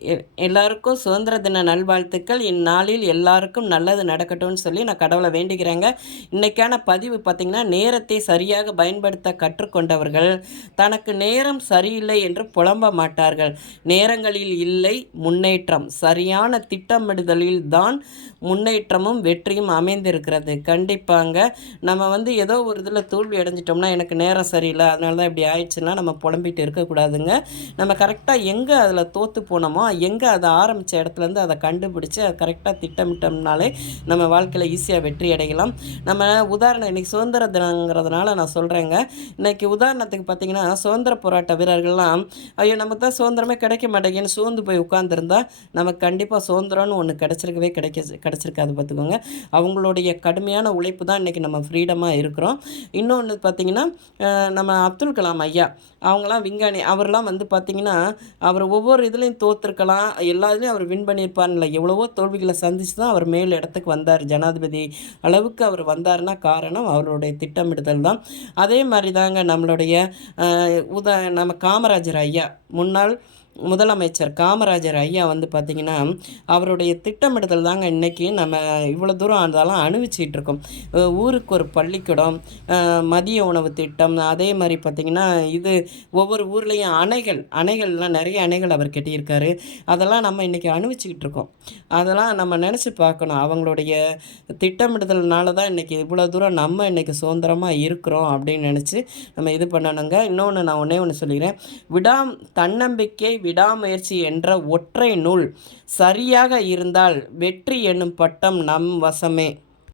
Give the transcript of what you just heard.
எ எல்லாருக்கும் சுதந்திர தின நல்வாழ்த்துக்கள். இந்நாளில் எல்லாருக்கும் நல்லது நடக்கட்டும்னு சொல்லி நான் கடவுளை வேண்டிக்கிறேங்க இன்றைக்கான பதிவு பார்த்திங்கன்னா நேரத்தை சரியாக பயன்படுத்த கற்றுக்கொண்டவர்கள் தனக்கு நேரம் சரியில்லை என்று புலம்ப மாட்டார்கள். நேரங்களில் இல்லை முன்னேற்றம். சரியான திட்டமிடுதலில் தான் முன்னேற்றமும் வெற்றியும் அமைந்திருக்கிறது. கண்டிப்பாங்க. நம்ம வந்து ஏதோ ஒரு இதில் தோல்வி அடைஞ்சிட்டோம்னா எனக்கு நேரம் சரியில்லை அதனால தான் இப்படி ஆயிடுச்சுன்னா நம்ம புலம்பிட்டு இருக்கக்கூடாதுங்க. நம்ம கரெக்டாக எங்கே அதில் தோற்று போனோமோ எங்கே அதை ஆரம்பித்த இடத்துலேருந்து அதை கண்டுபிடிச்சி அதை கரெக்டாக திட்டமிட்டோம்னாலே நம்ம வாழ்க்கையில் ஈஸியாக வெற்றி அடையலாம். நம்ம உதாரணம் இன்றைக்கி சுதந்திர தினங்கிறதுனால நான் சொல்கிறேங்க இன்றைக்கி உதாரணத்துக்கு பார்த்திங்கன்னா சுதந்திர போராட்ட வீரர்கள்லாம் ஐயோ நமக்கு தான் சுதந்திரமே கிடைக்க மாட்டேங்குன்னு சோர்ந்து போய் உட்காந்துருந்தா நமக்கு கண்டிப்பாக சுதந்திரம்னு ஒன்று கிடச்சிருக்கவே கிடைக்க கிடச்சிருக்காது பார்த்துக்கோங்க. அவங்களுடைய கடுமையான உழைப்பு தான் இன்றைக்கி நம்ம ஃப்ரீடமாக இருக்கிறோம். இன்னொன்று பார்த்திங்கன்னா நம்ம அப்துல் கலாம் ஐயா அவங்களாம் விஞ்ஞானி. அவர்லாம் வந்து பார்த்திங்கன்னா அவர் ஒவ்வொரு இதுலேயும் தோற்றுருக்கலாம் இருக்கலாம். எல்லாத்துலேயும் அவர் வின் பண்ணியிருப்பார்ல எவ்வளவோ தோல்விகளை சந்தித்து தான் அவர் மேல் இடத்துக்கு வந்தார். ஜனாதிபதி அளவுக்கு அவர் வந்தாருன்னா காரணம் அவருடைய திட்டமிடுதல் தான். அதே மாதிரி தாங்க நம்மளுடைய உத நம்ம காமராஜர் ஐயா முன்னாள் முதலமைச்சர் காமராஜர் ஐயா வந்து பார்த்திங்கன்னா அவருடைய திட்டமிடுதல் தாங்க இன்றைக்கி நம்ம இவ்வளோ தூரம் அதெல்லாம் அனுபவிச்சிட்டு இருக்கோம். ஊருக்கு ஒரு பள்ளிக்கூடம் மதிய உணவு திட்டம் அதே மாதிரி பார்த்திங்கன்னா இது ஒவ்வொரு ஊர்லேயும் அணைகள் அணைகள்லாம் நிறைய அணைகள் அவர் கட்டியிருக்காரு. அதெல்லாம் நம்ம இன்றைக்கி அனுபவிச்சுக்கிட்டு இருக்கோம். அதெல்லாம் நம்ம நினச்சி பார்க்கணும். அவங்களுடைய திட்டமிடுதல்னால தான் இன்றைக்கி இவ்வளோ தூரம் நம்ம இன்றைக்கி சுதந்திரமாக இருக்கிறோம் அப்படின்னு நினச்சி நம்ம இது பண்ணணுங்க. இன்னொன்று நான் ஒன்றே ஒன்று சொல்லிக்கிறேன். விடாம் தன்னம்பிக்கை விடாமுயற்சி என்ற ஒற்றை நூல் சரியாக இருந்தால் வெற்றி என்னும் பட்டம் நம் வசமே.